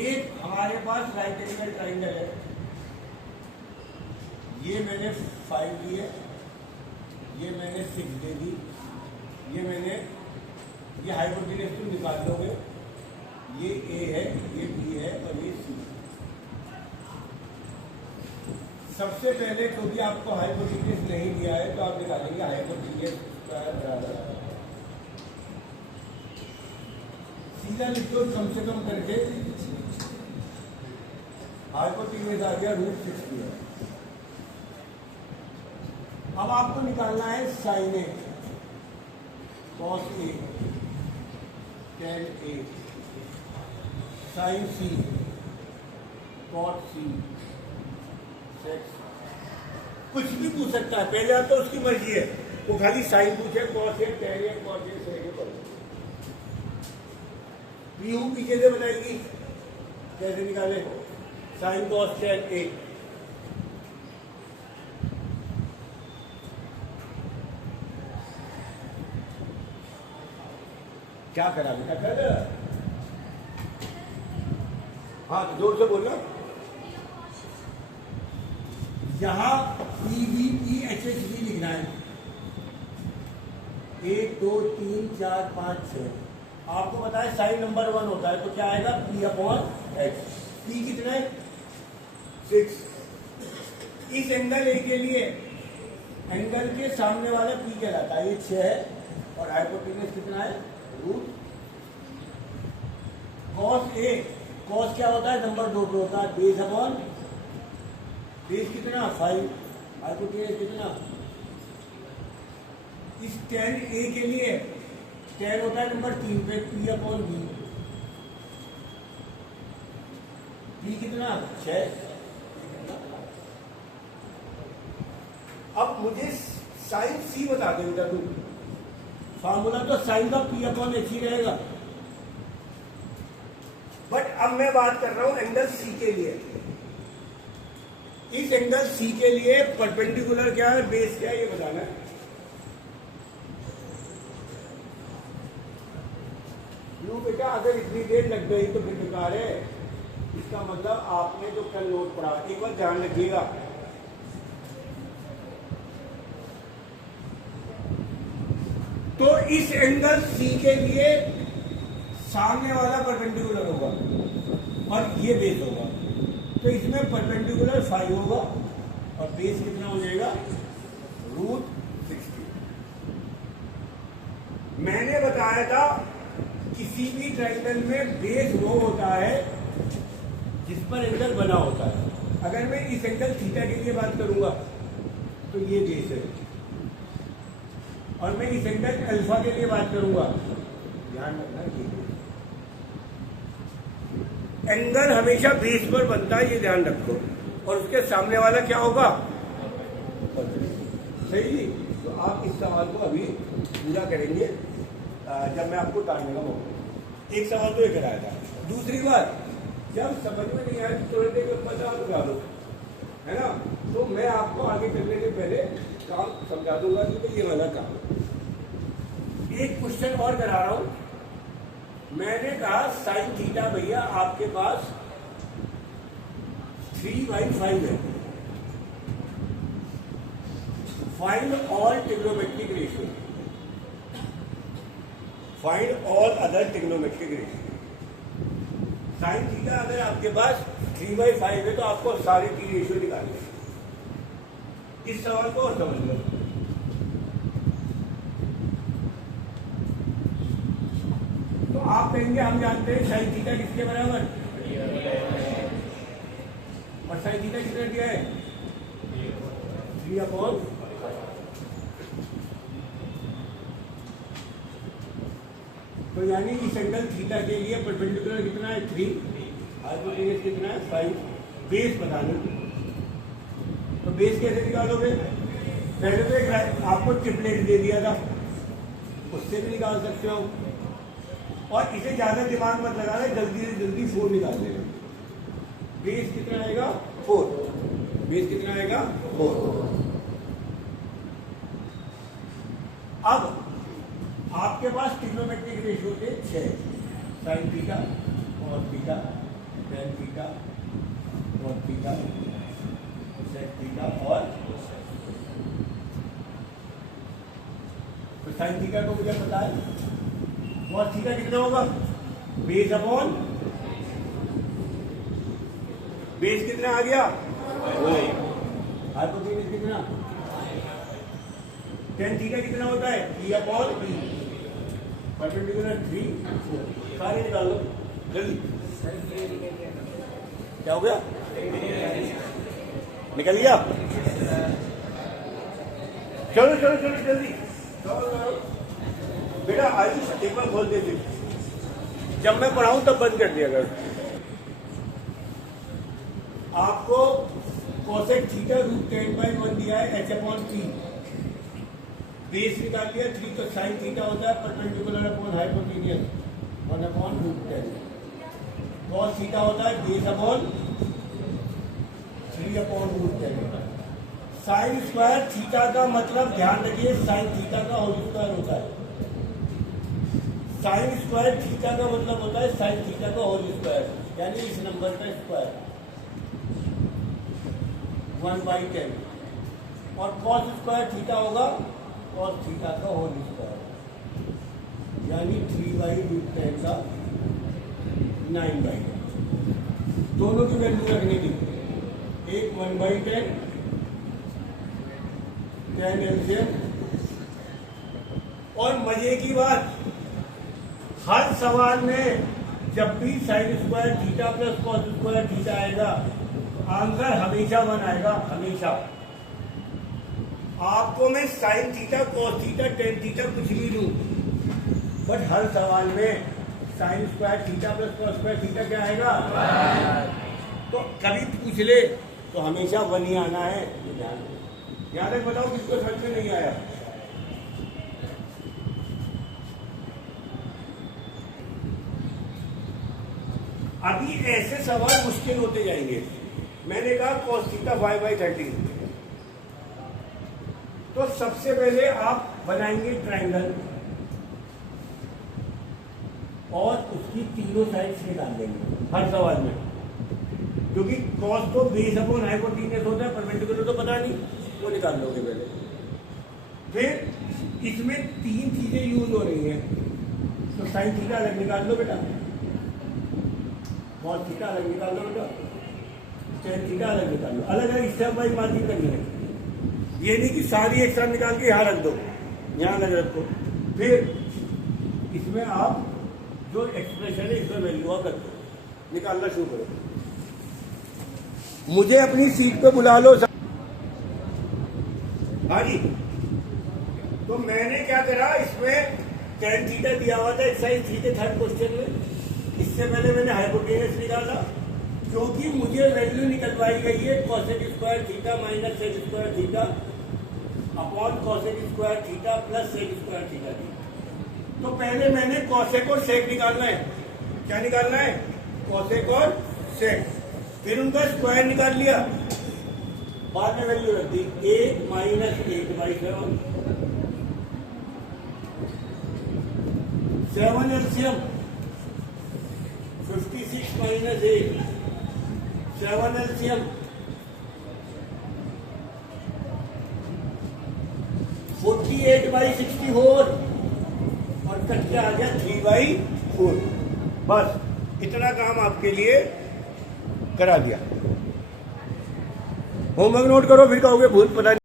एक हमारे पास right angle triangle है, ये मैंने 5 ली है, ये मैंने 6 दे दी, ये मैंने ये हाइपोटेन्यूज तुम निकाल लोगे, ये ए है, ये बी है और ये सी। सबसे पहले क्योंकि आपको हाइपोटेन्यूज नहीं दिया है तो आप निकालेंगे हाइपोटेन्यूज स्क्वायर बराबर सीधा लिख दो कम से कम करके, हाइपोटेन्यूज आ गया √60 है। अब आपको निकालना है sign A, cos A, tan A, sign C, cot C, sex. कुछ भी पूछ सकता है, पहले तो उसकी मर्जी है, वो खाली साइन पूछे, cos A, tan A, cot A, sec A पढ़ो। पीयू पीछे से बताएगी कैसे निकाले, साइन कॉस टेन ए। क्या करा बेटा, कर हाँ जोर से बोलना। यहां PVPHHV लिखना है, 1 2 3 4 5 6। आपको पता है साइन नंबर 1 होता है तो क्या आएगा P/H। P कितना है 6। इस एंगल ए के लिए एंगल के सामने वाला P कहलाता है, ये 6 है और हाइपोटेन्यूज कितना है √ कॉस ए। कॉस क्या होता है नंबर 2 पे होता है, बेस कितना 5, हाइपोटेन्यूज कितना। इस टेन ए के लिए टेन होता है नंबर 3 पे, P/B। P कितना 6। अब मुझे साइन सी बता दे बेटा तू, फार्मूला तो साइन का P/H ही रहेगा, बट अब मैं बात कर रहा हूं एंगल सी के लिए। इस एंगल सी के लिए परपेंडिकुलर क्या है, बेस क्या है, ये बताना है। यू बेटा अगर इतनी देर लग गई तो फिर बेकार है, इसका मतलब आपने जो कल नोट पढ़ा एक बार ध्यान रखिएगा। तो इस एंगल सी के लिए सामने वाला परपेंडिकुलर होगा और ये बेस होगा, तो इसमें परपेंडिकुलर 5 होगा और बेस कितना हो जाएगा √60। मैंने बताया था किसी भी ट्रायंगल में बेस वो होता है जिस पर एंगल बना होता है। अगर मैं इस एंगल थीटा के लिए बात करूंगा तो ये बेस है, और मैं इस एंगल अल्फा के लिए बात करूंगा, ध्यान रखना ये एंगल हमेशा बेस पर बनता है, ये ध्यान रखो। और उसके सामने वाला क्या होगा, सही। तो आप इस सवाल को अभी पूरा करेंगे जब मैं आपको टालने का मौका। एक सवाल तो ये कराया था। दूसरी बात, जब समझ में नहीं आया तो थोड़ी देर पता लगा दो, है ना। तो मैं आपको आगे करने से पहले काम समझा दूंगा कि ये वाला काम। एक क्वेश्चन और करा रहा हूं। मैंने कहा साइन थीटा भैया आपके पास 3/5 है। Find all trigonometric ratio, find all other trigonometric ratio. Sine theta अगर आपके पास 3/5 है तो आपको सारे की रेशियो निकालने। इस सवाल को और समझ लो। तो आप कहेंगे हम जानते हैं साइन थीटा किसके बराबर, और साइन थीटा कितना दिया है 3/5। तो यानी इस एंगल थीटा के लिए परपेंडिकुलर कितना है 3, हाइपोटेन्यूज कितना है 5, बेस बताना। तो बेस कैसे निकालोगे, पहले तो एक आपको ट्रिपलेट दे दिया था, उससे भी निकाल सकते हो। और इसे ज्यादा दिमाग मत लगाना, जल्दी से जल्दी 4 निकाल देना। बेस कितना आएगा 4, बेस कितना आएगा 4। अब आपके पास ट्रिग्नोमेट्रिक रेशियो थे 6, साइन थीटा और theta tan theta cos theta sec theta और तो साइन थीटा को मुझे पता है कॉस थीटा कितना होगा बेस अपॉन बेस कितना आ गया हाइपोटेन्यूज कितना टेन थीटा कितना होता है ई अपॉन बी परपेंडिकुलर 3 4 सारे निकाल लो जल्दी क्या हो गया निकल गया चलो चलो चलो जल्दी बेटा आज एक बार खोल देते जब मैं पढ़ाऊं तब बंद कर दिया कर आपको कोसेक थीटा रूट 10/1 दिया है h अपॉन p बेस निकाल लिया 3 तो साइन थीटा होता है perpendicular upon hypotenuse 1 upon root 10 cos theta होता है base upon 3 upon root 10 sine square theta का मतलब ध्यान रखिए साइन थीटा का होल स्क्वायर होता है साइन स्क्वायर थीटा का मतलब होता है साइन थीटा का होल स्क्वायर यानी इस नंबर का स्क्वायर 1/10 और कॉस स्क्वायर थीटा होगा कॉस थीटा का होल स्क्वायर यानी 3/√10 का 9/10 दोनों की वैल्यू रखने की एक 1/10 10 एलसीएम और मजे की बात हर सवाल में जब भी sign square theta plus cos square theta आएगा आंसर हमेशा 1 आएगा हमेशा आपको मैं sine theta cos theta tan theta कुछ भी लूं बट हर सवाल में sign square theta plus cos square theta क्या आएगा तो कभी पूछ ले तो हमेशा 1 ही आना है यहां तक बताओ किसको समझ में नहीं आया अभी ऐसे सवाल मुश्किल होते जाएंगे मैंने कहा cos थीटा 5/30 तो सबसे पहले आप बनाएंगे ट्रायंगल और उसकी तीनों साइड्स निकाल देंगे हर सवाल में क्योंकि cos तो बेस अपॉन हाइपोटेन्यूज होता है परपेंडिकुलर तो पता नहीं वो निकाल लोगे पहले फिर इसमें 3 चीजें यूज हो रही हैं तो साइन थीटा अलग निकाल लो बेटा कॉस थीटा अलग निकाल लो बेटा टेन थीटा अलग निकाल लो अलग अलग स्टेप वाइज मार्किंग करनी है ये नहीं कि सारी एक साथ निकाल के यहाँ रख दो यहाँ अलग रखो फिर इसमें आप जो एक्सप्रेशन है इसमें वैल्यू आप रख दो निकालना शुरू करो मुझे अपनी सीट पे बुला लो हाँ जी तो मैंने क्या करा इसमें टेन थीटा दिया हुआ था एक्सरसाइज 3 के थर्ड क्वेश्चन में इससे पहले मैंने हाइपोटेन्यूज निकाला क्योंकि मुझे वैल्यू निकलवाई गई है cosec square theta minus sec square theta upon cosec square theta plus sec square theta दी तो पहले मैंने कोसेक और सेक निकालना है क्या निकालना है कोसेक और सेक फिर उनका स्क्वायर निकाल लिया बाद में वैल्यू रख दी 8 - 8/7 7 एलसीएम 56 - 8 7 एलसीएम 48/64 और कट के आ गया 3/4 बस इतना काम आपके लिए करा दिया होमवर्क नोट करो फिर कहोगे भूल पता नहीं